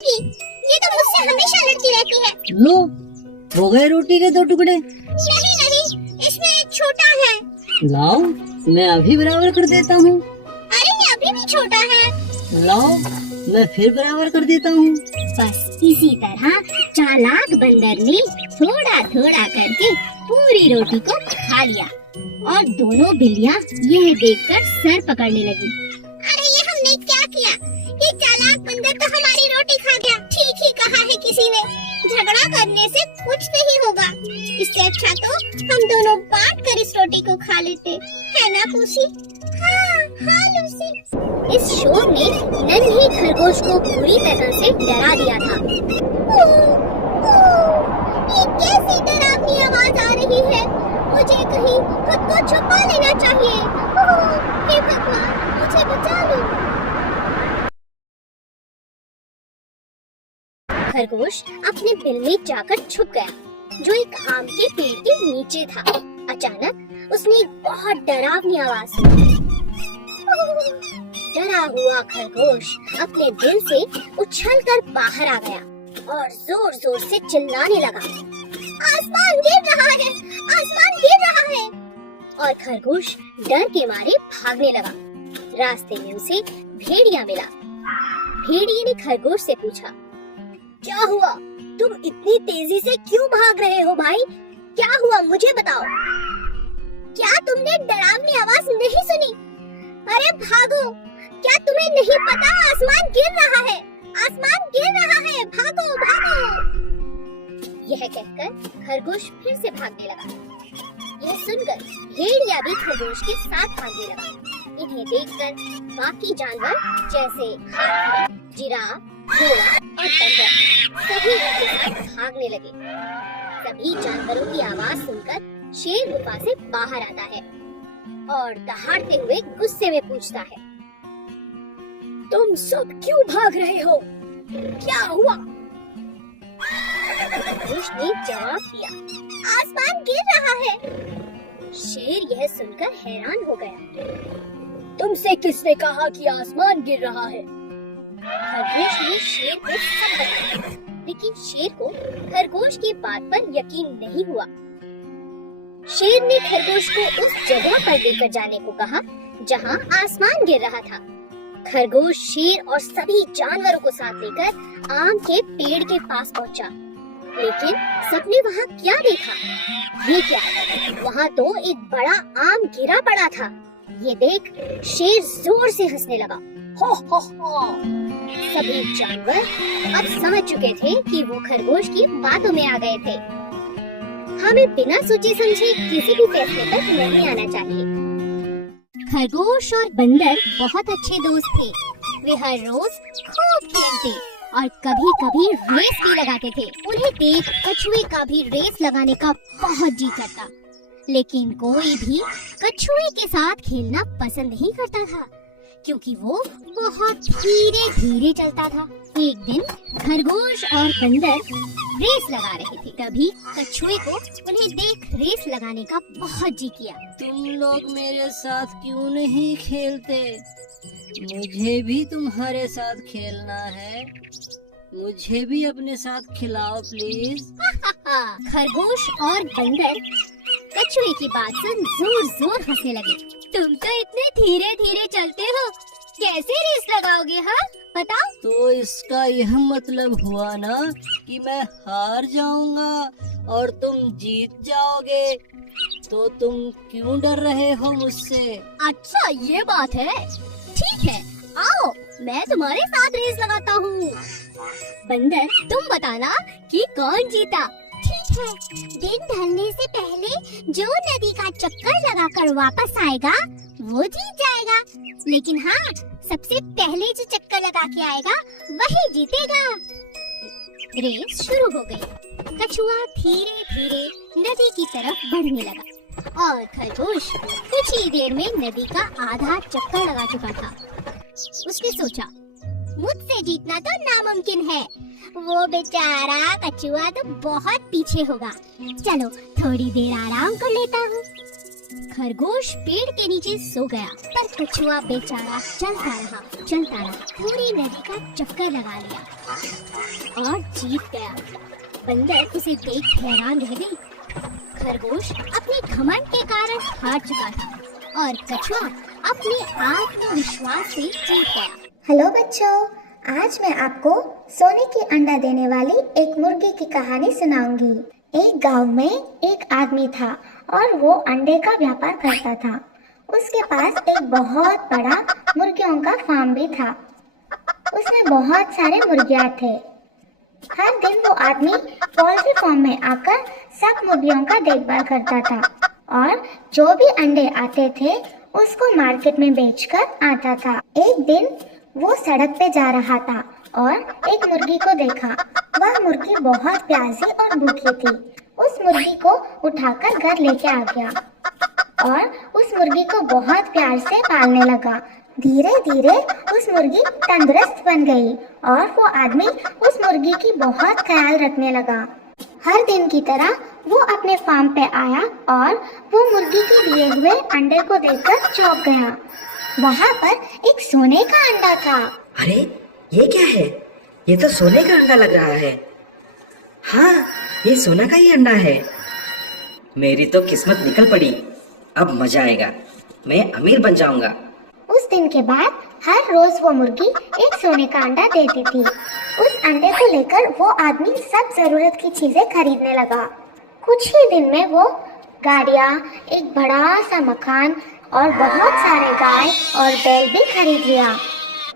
ये तो मुझसे हमेशा लड़ती रहती है। लो, हो गए रोटी के 2 टुकड़े। नहीं, इसमें एक छोटा है। लाओ, मैं अभी बराबर कर देता हूँ। अरे ये अभी भी छोटा है। लाओ, मैं फिर बराबर कर देता हूँ। बस इसी तरह चालाक बंदर ने थोड़ा थोड़ा करके पूरी रोटी को खा लिया और दोनों बिल्लियाँ यह देखकर सर पकड़ने लगी। अरे ये हमने क्या किया? ये चालाक बंदर तो हमारी रोटी खा गया। ठीक ही कहा है किसी ने, झगड़ा करने से कुछ नहीं होगा। इससे अच्छा तो हम दोनों बांट कर इस रोटी को खा लेते, है ना पूसी? हाँ हाँ लूसी। इस शोर ने नन्हे खरगोश को बुरी तरह से डरा दिया था। ये कैसी डरावनी आवाज आ रही है? मुझे कहीं खुद को छुपा लेना चाहिए। हे भगवान, मुझे बचा लो। खरगोश अपने बिल में जाकर छुप गया, जो एक आम के पेड़ के नीचे था। अचानक उसने एक बहुत डरावनी आवाज सुनी। डरा हुआ खरगोश अपने बिल से उछलकर बाहर आ गया और जोर जोर से चिल्लाने लगा, आसमान गिर रहा है, आसमान गिर रहा है। और खरगोश डर के मारे भागने लगा। रास्ते में उसे भेड़िया मिला। भेड़िए ने खरगोश से पूछा, क्या हुआ? तुम इतनी तेजी से क्यों भाग रहे हो भाई? क्या हुआ मुझे बताओ। क्या तुमने डरावनी आवाज नहीं सुनी? अरे भागो, क्या तुम्हें नहीं पता आसमान गिर रहा है, आसमान गिर रहा है, भागो भागो। यह कहकर खरगोश फिर से भागने लगा। यह सुनकर भेड़िया भी खरगोश के साथ भागने लगा। इन्हें देखकर बाकी जानवर जैसे हाथी, जिराफ, घोड़ा और बंदर सभी उनके साथ भागने लगे। सभी जानवरों की आवाज सुनकर शेर गुफा से बाहर आता है और दहाड़ते हुए गुस्से में पूछता है, तुम सब क्यों भाग रहे हो? क्या हुआ? खरगोश ने जवाब दिया, आसमान गिर रहा है। शेर यह सुनकर हैरान हो गया। तुमसे किसने कहा कि आसमान गिर रहा है? खरगोश ने शेर को सब बताया, लेकिन शेर को खरगोश की बात पर यकीन नहीं हुआ। शेर ने खरगोश को उस जगह पर लेकर जाने को कहा जहां आसमान गिर रहा था। खरगोश शेर और सभी जानवरों को साथ लेकर आम के पेड़ के पास पहुंचा, लेकिन सबने वहां क्या देखा? ये क्या? वहां तो एक बड़ा आम गिरा पड़ा था। ये देख शेर जोर से हंसने लगा। हो हो। सभी जानवर अब समझ चुके थे कि वो खरगोश की बातों में आ गए थे। हमें बिना सोचे समझे किसी भी फैसले पर नहीं आना चाहिए। खरगोश और बंदर बहुत अच्छे दोस्त थे। वे हर रोज खूब खेलते और कभी कभी रेस भी लगाते थे। उन्हें देख कछुए का भी रेस लगाने का बहुत जी करता, लेकिन कोई भी कछुए के साथ खेलना पसंद नहीं करता था, क्योंकि वो बहुत धीरे धीरे चलता था। एक दिन खरगोश और बंदर रेस लगा रहे थे। तभी कछुए को उन्हें देख रेस लगाने का बहुत जी किया। तुम लोग मेरे साथ क्यों नहीं खेलते? मुझे भी तुम्हारे साथ खेलना है। मुझे भी अपने साथ खिलाओ प्लीज। खरगोश और बंदर कछुए की बात सुन जोर जोर हंसने लगे। तुम तो इतने धीरे धीरे चलते हो, कैसे रेस लगाओगे? हाँ बताओ। तो इसका यह मतलब हुआ ना कि मैं हार जाऊंगा और तुम जीत जाओगे। तो तुम क्यों डर रहे हो मुझसे? अच्छा ये बात है, ठीक है, आओ मैं तुम्हारे साथ रेस लगाता हूँ। बंदर तुम बताना कि कौन जीता। ठीक है, दिन ढलने से पहले जो नदी का चक्कर लगाकर वापस आएगा वो जीत जाएगा। लेकिन हाँ, सबसे पहले जो चक्कर लगा के आएगा वही जीतेगा। रेस शुरू हो गई। कछुआ धीरे धीरे नदी की तरफ बढ़ने लगा और खरगोश कुछ ही देर में नदी का आधा चक्कर लगा चुका था। उसने सोचा, मुझसे जीतना तो नामुमकिन है। वो बेचारा कछुआ तो बहुत पीछे होगा। चलो थोड़ी देर आराम कर लेता हूँ। खरगोश पेड़ के नीचे सो गया, पर कछुआ बेचारा चलता रहा, पूरी नदी का चक्कर लगा लिया और जीत गया। बंदर उसे देख हैरान रह गई। खरगोश अपने घमंड के कारण हार चुका था और कछुआ अपने आत्मविश्वास से जीत गया। हेलो बच्चों, आज मैं आपको सोने की अंडा देने वाली एक मुर्गी की कहानी सुनाऊंगी। एक गांव में एक आदमी था और वो अंडे का व्यापार करता था। उसके पास एक बहुत बड़ा मुर्गियों का फार्म भी था। उसमें बहुत सारे मुर्गियां थे। हर दिन वो आदमी पोल्ट्री फार्म में आकर सब मुर्गियों का देखभाल करता था और जो भी अंडे आते थे उसको मार्केट में बेचकर आता था। एक दिन वो सड़क पे जा रहा था और एक मुर्गी को देखा। वह मुर्गी बहुत प्यासी और भूखी थी। उस मुर्गी को उठाकर घर लेके आ गया और उस मुर्गी को बहुत प्यार से पालने लगा। धीरे धीरे उस मुर्गी तंदुरुस्त बन गई और वो आदमी उस मुर्गी की बहुत ख्याल रखने लगा। हर दिन की तरह वो अपने फार्म पे आया और वो मुर्गी के दिए हुए अंडे को देखकर चौंक गया। वहाँ पर एक सोने का अंडा था। अरे ये क्या है? ये तो सोने का अंडा लग रहा है। हाँ, ये सोना का ही अंडा है। मेरी तो किस्मत निकल पड़ी। अब मजा आएगा, मैं अमीर बन जाऊंगा। उस दिन के बाद हर रोज वो मुर्गी एक सोने का अंडा देती थी। उस अंडे को लेकर वो आदमी सब जरूरत की चीजें खरीदने लगा। कुछ ही दिन में वो गाड़ियाँ, एक बड़ा सा मकान और बहुत सारे गाय और बैल भी खरीद लिया।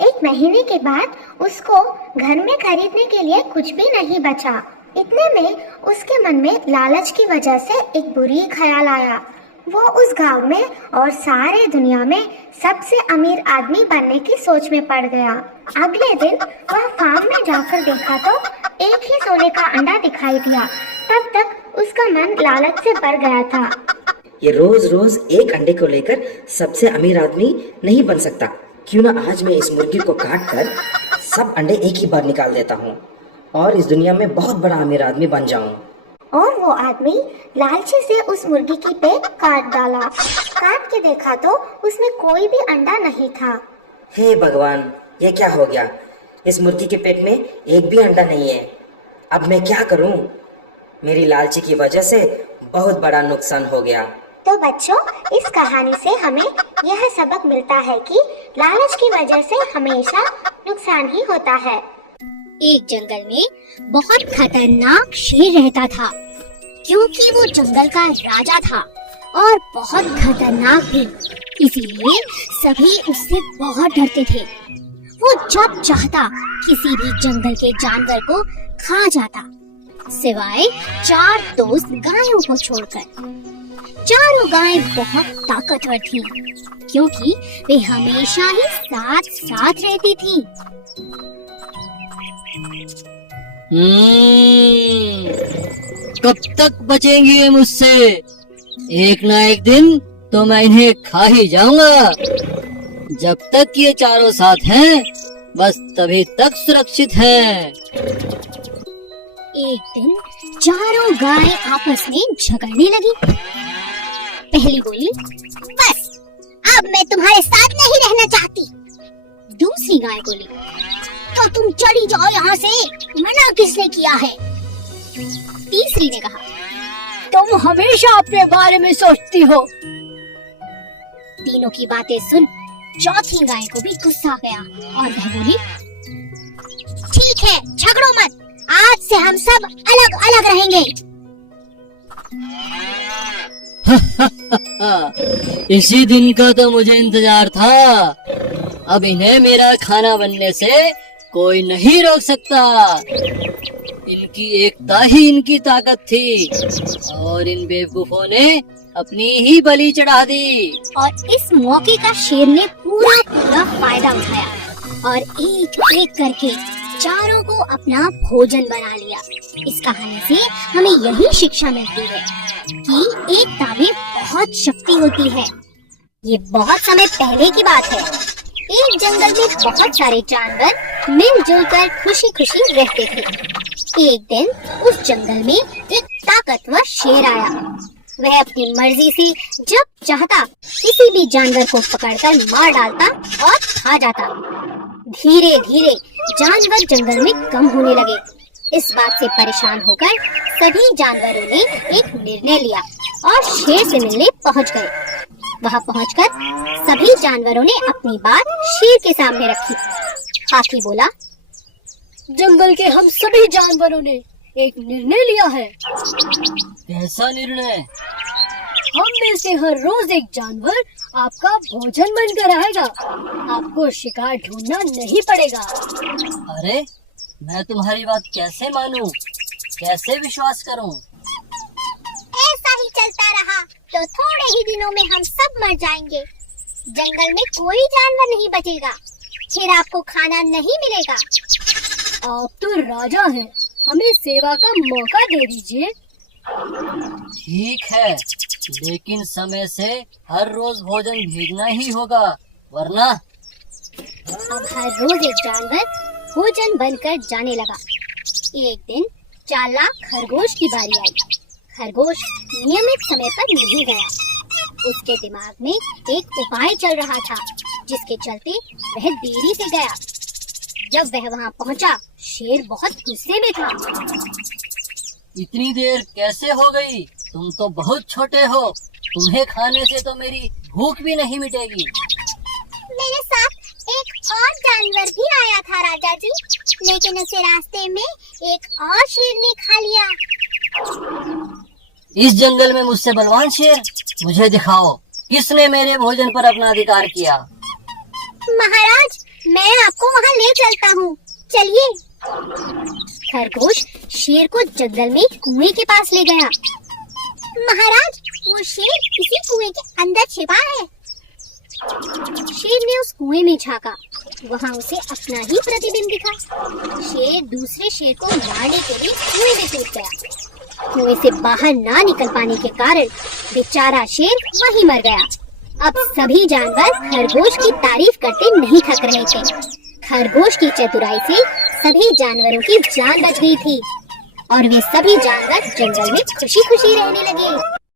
एक महीने के बाद उसको घर में खरीदने के लिए कुछ भी नहीं बचा। इतने में उसके मन में लालच की वजह से एक बुरी ख्याल आया। वो उस गांव में और सारे दुनिया में सबसे अमीर आदमी बनने की सोच में पड़ गया। अगले दिन वह फार्म में जाकर देखा तो एक ही सोने का अंडा दिखाई दिया। तब तक उसका मन लालच से भर गया था। ये रोज रोज एक अंडे को लेकर सबसे अमीर आदमी नहीं बन सकता। क्यों ना आज मैं इस मुर्गी को काट कर सब अंडे एक ही बार निकाल देता हूँ और इस दुनिया में बहुत बड़ा अमीर आदमी बन जाऊँ। और वो आदमी लालची से उस मुर्गी की पेट काट डाला। काट के देखा तो उसमें कोई भी अंडा नहीं था। हे भगवान, ये क्या हो गया? इस मुर्गी के पेट में एक भी अंडा नहीं है। अब मैं क्या करूं? मेरी लालची की वजह से बहुत बड़ा नुकसान हो गया। तो बच्चों, इस कहानी से हमें यह सबक मिलता है कि लालच की वजह से हमेशा नुकसान ही होता है। एक जंगल में बहुत खतरनाक शेर रहता था, क्योंकि वो जंगल का राजा था और बहुत खतरनाक भी। इसीलिए सभी उससे बहुत डरते थे। वो जब चाहता किसी भी जंगल के जानवर को खा जाता, सिवाय 4 दोस्त गायों को छोड़कर। चारों गायें बहुत ताकतवर थीं, क्योंकि वे हमेशा ही साथ साथ रहती थीं। कब तक बचेंगी ये मुझसे? एक ना एक दिन तो मैं इन्हें खा ही जाऊंगा। जब तक ये चारों साथ हैं, बस तभी तक सुरक्षित हैं। एक दिन चारों गायें आपस में झगड़ने लगी। पहली बोली, बस अब मैं तुम्हारे साथ नहीं रहना चाहती। दूसरी गाय बोली, तो तुम चली जाओ यहाँ से, मना किसने किया है? तीसरी ने कहा, तुम हमेशा अपने बारे में सोचती हो। तीनों की बातें सुन चौथी गाय को भी गुस्सा आ गया और वह बोली, ठीक है, झगड़ो मत, आज से हम सब अलग अलग रहेंगे। इसी दिन का तो मुझे इंतजार था। अब इन्हें मेरा खाना बनने से कोई नहीं रोक सकता। इनकी एकता ही इनकी ताकत थी और इन बेवकूफों ने अपनी ही बलि चढ़ा दी। और इस मौके का शेर ने पूरा फायदा उठाया और एक एक करके चारों को अपना भोजन बना लिया। इस कहानी से हमें यही शिक्षा मिलती है कि एकता में बहुत शक्ति होती है। ये बहुत समय पहले की बात है। एक जंगल में बहुत सारे जानवर मिलजुल कर खुशी खुशी रहते थे। एक दिन उस जंगल में एक ताकतवर शेर आया। वह अपनी मर्जी से जब चाहता किसी भी जानवर को पकड़कर मार डालता और खा जाता। धीरे धीरे जानवर जंगल में कम होने लगे। इस बात से परेशान होकर सभी जानवरों ने एक निर्णय लिया और शेर से मिलने पहुंच गए। वहां पहुंचकर सभी जानवरों ने अपनी बात शेर के सामने रखी। हाथी बोला, जंगल के हम सभी जानवरों ने एक निर्णय लिया है। कैसा निर्णय? हम में से हर रोज एक जानवर आपका भोजन बनकर आएगा। आपको शिकार ढूंढना नहीं पड़ेगा। अरे, मैं तुम्हारी बात कैसे मानूं? कैसे विश्वास करूं? ऐसा ही चलता रहा तो थोड़े ही दिनों में हम सब मर जाएंगे। जंगल में कोई जानवर नहीं बचेगा। फिर आपको खाना नहीं मिलेगा। आप तो राजा हैं, हमें सेवा का मौका दे दीजिए। ठीक है, लेकिन समय से हर रोज भोजन भेजना ही होगा, वरना। अब हर रोज एक जानवर भोजन बनकर जाने लगा। एक दिन चालाक खरगोश की बारी आई। खरगोश नियमित समय पर नहीं गया। उसके दिमाग में एक उपाय चल रहा था, जिसके चलते वह देरी से गया। जब वह वहां पहुंचा, शेर बहुत गुस्से में था। इतनी देर कैसे हो गई? तुम तो बहुत छोटे हो। तुम्हें खाने से तो मेरी भूख भी नहीं मिटेगी। मेरे साथ एक और जानवर भी आया था राजा जी, लेकिन उसे रास्ते में एक और शेर ने खा लिया। इस जंगल में मुझसे बलवान शेर? मुझे दिखाओ, किसने मेरे भोजन पर अपना अधिकार किया? महाराज, मैं आपको वहाँ ले चलता हूँ, चलिए। खरगोश शेर को जंगल में कुएं के पास ले गया। महाराज, वो शेर किसी कुएं के अंदर छिपा है। शेर ने उस कुएं में झांका। वहाँ उसे अपना ही प्रतिबिंब दिखा। शेर दूसरे शेर को मारने के लिए कुएं में कूद गया। कुएं से बाहर ना निकल पाने के कारण बेचारा शेर वहीं मर गया। अब सभी जानवर खरगोश की तारीफ करते नहीं थक रहे थे। खरगोश की चतुराई से सभी जानवरों की जान बच गई थी और वे सभी जानवर जंगल में खुशी खुशी रहने लगे।